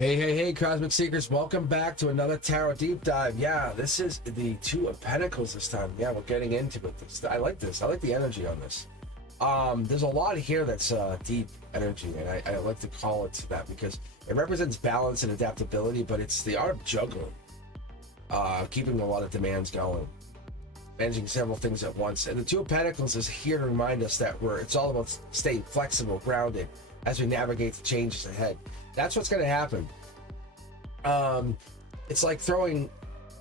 Hey, Cosmic Seekers, welcome back to another Tarot Deep Dive. Yeah, this is the Two of Pentacles this time. Yeah, we're getting into it. I like this. I like the energy on this. There's a lot here that's deep energy, and I like to call it that because it represents balance and adaptability, but it's the art of juggling, keeping a lot of demands going, managing several things at once. And the Two of Pentacles is here to remind us that it's all about staying flexible, grounded, as we navigate the changes ahead. That's what's going to happen. It's like throwing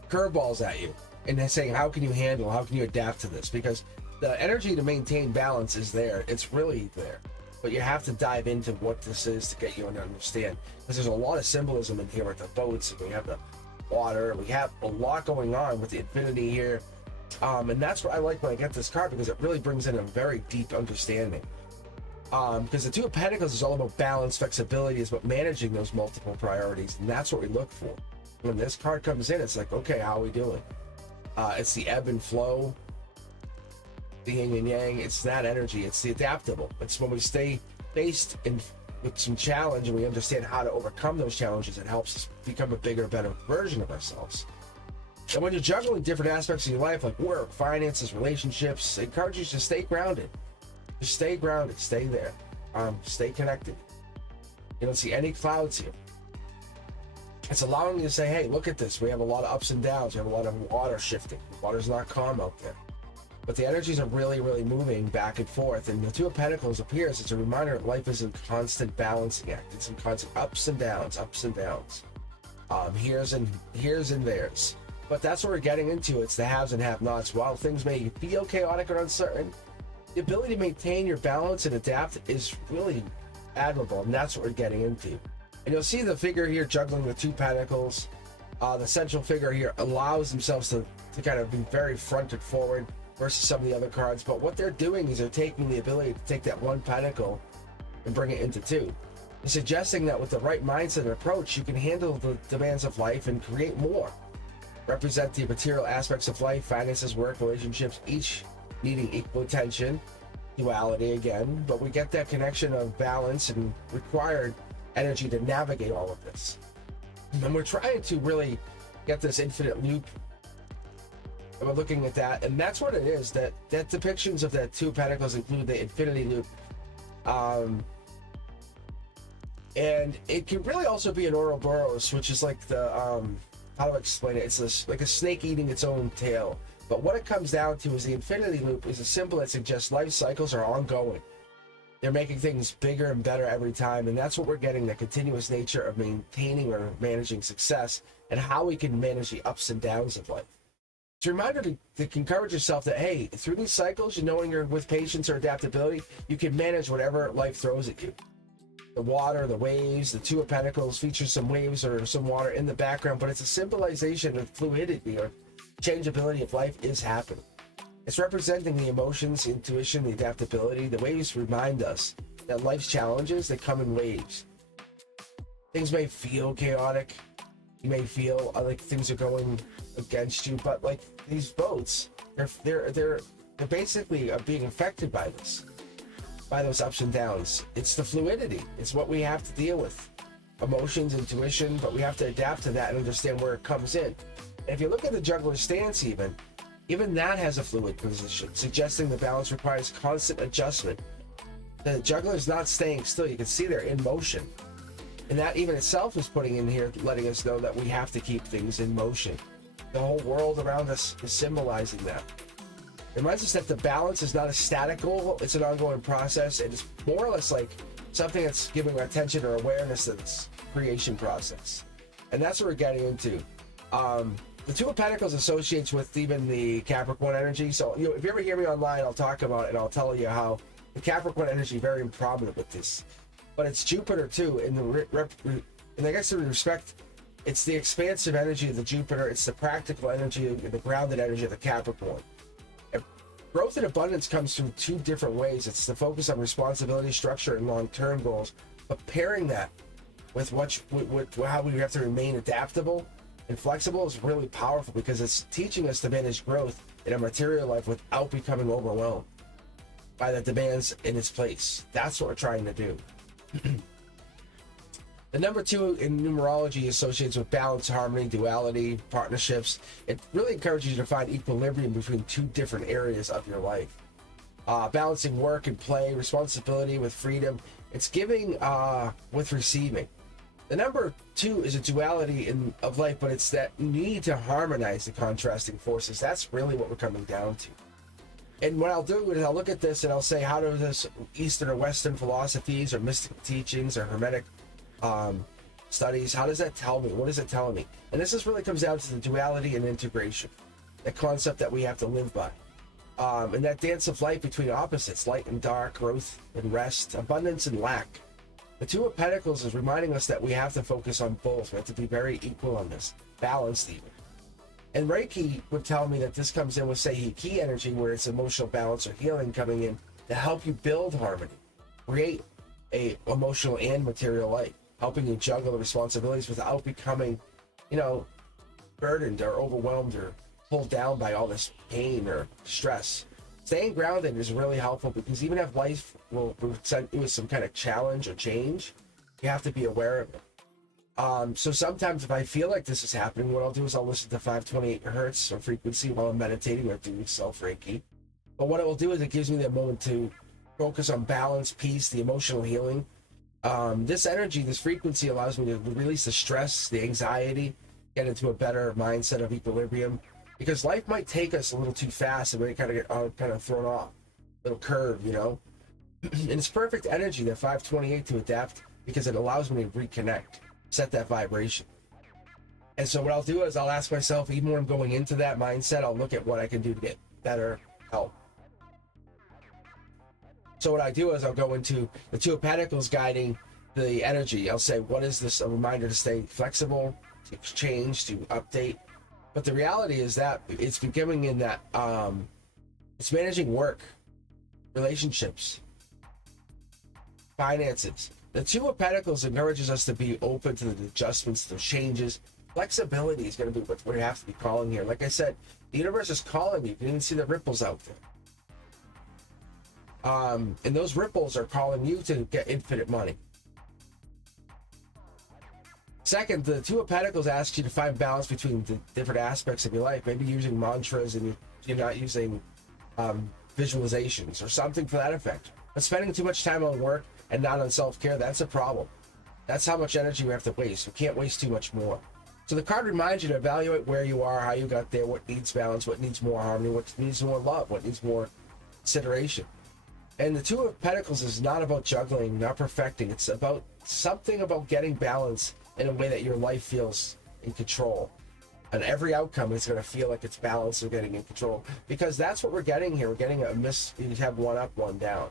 curveballs at you and then saying, how can you adapt to this? Because the energy to maintain balance is there. It's really there. But you have to dive into what this is to get you to understand. Because there's a lot of symbolism in here with the boats, and we have the water, we have a lot going on with the infinity here. And that's what I like when I get this card, because it really brings in a very deep understanding. Because the Two of Pentacles is all about balance, flexibility, is about managing those multiple priorities, and that's what we look for. When this card comes in, it's like, okay, how are we doing? It's the ebb and flow, the yin and yang. It's that energy. It's the adaptable. It's when we stay faced with some challenge and we understand how to overcome those challenges. It helps us become a bigger, better version of ourselves. And when you're juggling different aspects of your life, like work, finances, relationships, it encourages you to stay grounded. Just stay grounded, stay there, stay connected. You don't see any clouds here. It's allowing you to say, hey, look at this. We have a lot of ups and downs. We have a lot of water shifting. Water's not calm out there. But the energies are really, really moving back and forth. And the Two of Pentacles appears. It's a reminder that life is a constant balancing act. It's in constant ups and downs, here's and there's. But that's what we're getting into. It's the haves and have-nots. While things may feel chaotic or uncertain, the ability to maintain your balance and adapt is really admirable, and that's what we're getting into. And you'll see the figure here juggling the Two Pentacles. The central figure here allows themselves to kind of be very fronted forward versus some of the other cards, but what they're doing is they're taking the ability to take that one pentacle and bring it into two. They're suggesting that with the right mindset and approach, you can handle the demands of life and create more. Represent the material aspects of life, finances, work, relationships, each needing equal attention, duality again, but we get that connection of balance and required energy to navigate all of this. And we're trying to really get this infinite loop, and we're looking at that, and that's what it is. That depictions of that Two of Pentacles include the infinity loop, and it can really also be an Ouroboros, which is like the how to explain it, it's like a snake eating its own tail. But what it comes down to is the infinity loop is a symbol that suggests life cycles are ongoing. They're making things bigger and better every time, and that's what we're getting, the continuous nature of maintaining or managing success and how we can manage the ups and downs of life. It's a reminder to encourage yourself that, hey, through these cycles, knowing you're with patience or adaptability, you can manage whatever life throws at you. The water, the waves, the Two of Pentacles features some waves or some water in the background, but it's a symbolization of fluidity or changeability of life is happening. It's representing the emotions, intuition, the adaptability. The waves remind us that life's challenges, they come in waves. Things may feel chaotic. You may feel like things are going against you, but like these boats, they're basically are being affected by this, by those ups and downs. It's the fluidity. It's what we have to deal with. Emotions, intuition, but we have to adapt to that and understand where it comes in. And if you look at the juggler's stance, even that has a fluid position, suggesting the balance requires constant adjustment. The juggler is not staying still. You can see they're in motion. And that even itself is putting in here, letting us know that we have to keep things in motion. The whole world around us is symbolizing that. It reminds us that the balance is not a static goal, it's an ongoing process, and it's more or less like something that's giving attention or awareness to this creation process. And that's what we're getting into. The Two of Pentacles associates with even the Capricorn energy. So, if you ever hear me online, I'll talk about it and I'll tell you how the Capricorn energy is very prominent with this. But it's Jupiter too, and I guess in respect, it's the expansive energy of the Jupiter, it's the practical energy, the grounded energy of the Capricorn. Growth and abundance comes through two different ways. It's the focus on responsibility, structure, and long-term goals. But pairing that with how we have to remain adaptable and flexible is really powerful, because it's teaching us to manage growth in a material life without becoming overwhelmed by the demands in its place. That's what we're trying to do. The number 2 in numerology associates with balance, harmony, duality, partnerships. It really encourages you to find equilibrium between 2 different areas of your life. Balancing work and play, responsibility with freedom. It's giving with receiving. The number 2 is a duality of life, but it's that need to harmonize the contrasting forces. That's really what we're coming down to. And what I'll do is I'll look at this and I'll say, how does this Eastern or Western philosophies or mystical teachings or Hermetic studies, how does that tell me? What is it telling me? And this really comes down to the duality and integration, the concept that we have to live by. And that dance of light between opposites, light and dark, growth and rest, abundance and lack. The 2 of Pentacles is reminding us that we have to focus on both. We have to be very equal on this, balanced even. And Reiki would tell me that this comes in with, say, key energy, where it's emotional balance or healing coming in to help you build harmony, create a emotional and material life, helping you juggle the responsibilities without becoming, burdened or overwhelmed or pulled down by all this pain or stress. Staying grounded is really helpful, because even if life will present you with some kind of challenge or change, you have to be aware of it. So sometimes if I feel like this is happening, what I'll do is I'll listen to 528 hertz or frequency while I'm meditating or doing self-Reiki. But what it will do is it gives me the moment to focus on balance, peace, the emotional healing. This energy, this frequency allows me to release the stress, the anxiety, get into a better mindset of equilibrium. Because life might take us a little too fast and we kind of get thrown off, little curve, And it's perfect energy, that 528, to adapt, because it allows me to reconnect, set that vibration. And so what I'll do is I'll ask myself, even when I'm going into that mindset, I'll look at what I can do to get better help. So what I do is I'll go into the 2 of Pentacles guiding the energy. I'll say, what is this? A reminder to stay flexible, to change, to update. But the reality is that it's becoming in that, it's managing work, relationships, finances. The 2 of Pentacles encourages us to be open to the adjustments, the changes. Flexibility is going to be what we have to be calling here. Like I said, the universe is calling you. You can even see the ripples out there. And those ripples are calling you to get infinite money. Second, the 2 of Pentacles asks you to find balance between the different aspects of your life. Maybe using mantras and you're not using visualizations or something for that effect. But spending too much time on work and not on self-care, that's a problem. That's how much energy we have to waste. We can't waste too much more. So the card reminds you to evaluate where you are, how you got there, what needs balance, what needs more harmony, what needs more love, what needs more consideration. And the 2 of Pentacles is not about juggling, not perfecting. It's about something about getting balance in a way that your life feels in control. And every outcome is going to feel like it's balanced or getting in control. Because that's what we're getting here. We're getting you have one up, one down.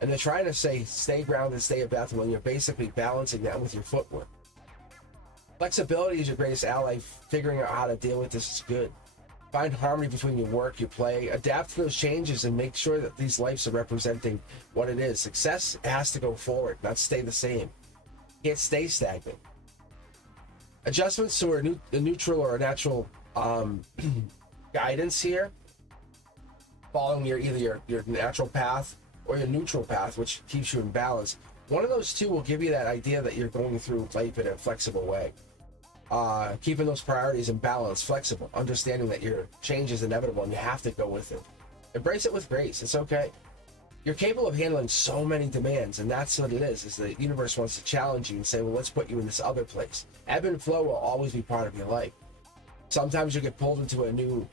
And they're trying to say, stay grounded, stay adaptable, and you're basically balancing that with your footwork. Flexibility is your greatest ally. Figuring out how to deal with this is good. Find harmony between your work, your play, adapt to those changes, and make sure that these lives are representing what it is. Success has to go forward, not stay the same. You can't stay stagnant. Adjustments to a neutral or a natural guidance here, following either your natural path or your neutral path, which keeps you in balance. One of those 2 will give you that idea that you're going through life in a flexible way. Keeping those priorities in balance, flexible, understanding that your change is inevitable and you have to go with it. Embrace it with grace. It's okay. You're capable of handling so many demands, and that's what it is the universe wants to challenge you and say, well, let's put you in this other place. Ebb and flow will always be part of your life. Sometimes you get pulled into a new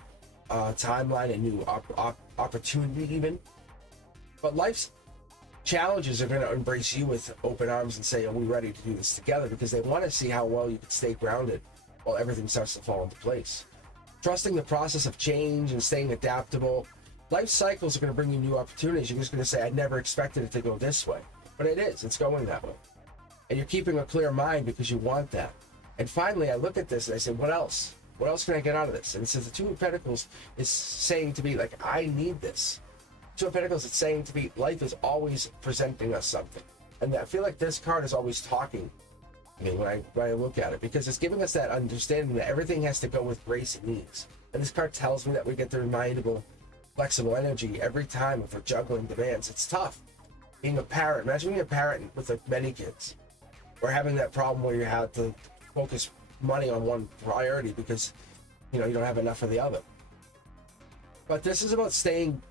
timeline, a new opportunity even. But life's challenges are going to embrace you with open arms and say, are we ready to do this together? Because they want to see how well you can stay grounded while everything starts to fall into place. Trusting the process of change and staying adaptable. Life cycles are going to bring you new opportunities. You're just going to say, I never expected it to go this way. But it is. It's going that way. And you're keeping a clear mind because you want that. And finally, I look at this and I say, what else? What else can I get out of this? And it says the 2 of Pentacles is saying to me, like, I need this. 2 of Pentacles is saying to me, life is always presenting us something. And I feel like this card is always talking to me when I look at it, because it's giving us that understanding that everything has to go with grace and ease. And this card tells me that we get the remindable, flexible energy every time if we're juggling demands. It's tough. Being a parent, imagine being a parent with like many kids. or having that problem where you have to focus money on one priority because you don't have enough of the other. But this is about staying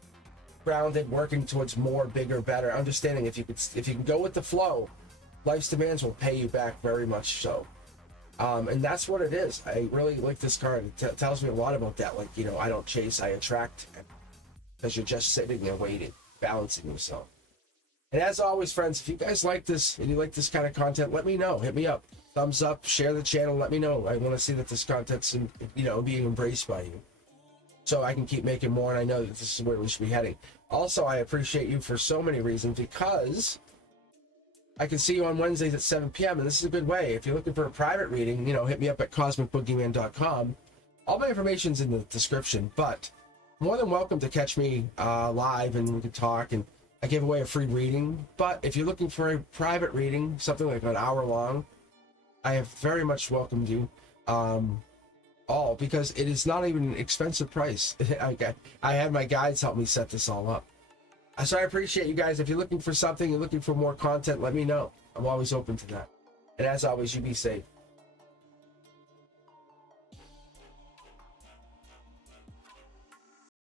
grounded, working towards more, bigger, better, understanding if you can go with the flow, life's demands will pay you back very much so. And that's what it is. I really like this card. It tells me a lot about that. Like, I don't chase, I attract, because you're just sitting there waiting, balancing yourself. And as always, friends, if you guys like this and you like this kind of content, let me know. Hit me up. Thumbs up, share the channel, let me know. I want to see that this content's being embraced by you, so I can keep making more, and I know that this is where we should be heading. Also, I appreciate you for so many reasons, because I can see you on Wednesdays at 7 p.m. and this is a good way. If you're looking for a private reading, hit me up at cosmicboogeyman.com. All my information's in the description, but more than welcome to catch me live and we can talk, and I give away a free reading. But if you're looking for a private reading, something like an hour long, I have very much welcomed you all, because it is not even an expensive price. I had my guides help me set this all up. So I appreciate you guys. If you're looking for something, you're looking for more content, let me know. I'm always open to that. And as always, you be safe.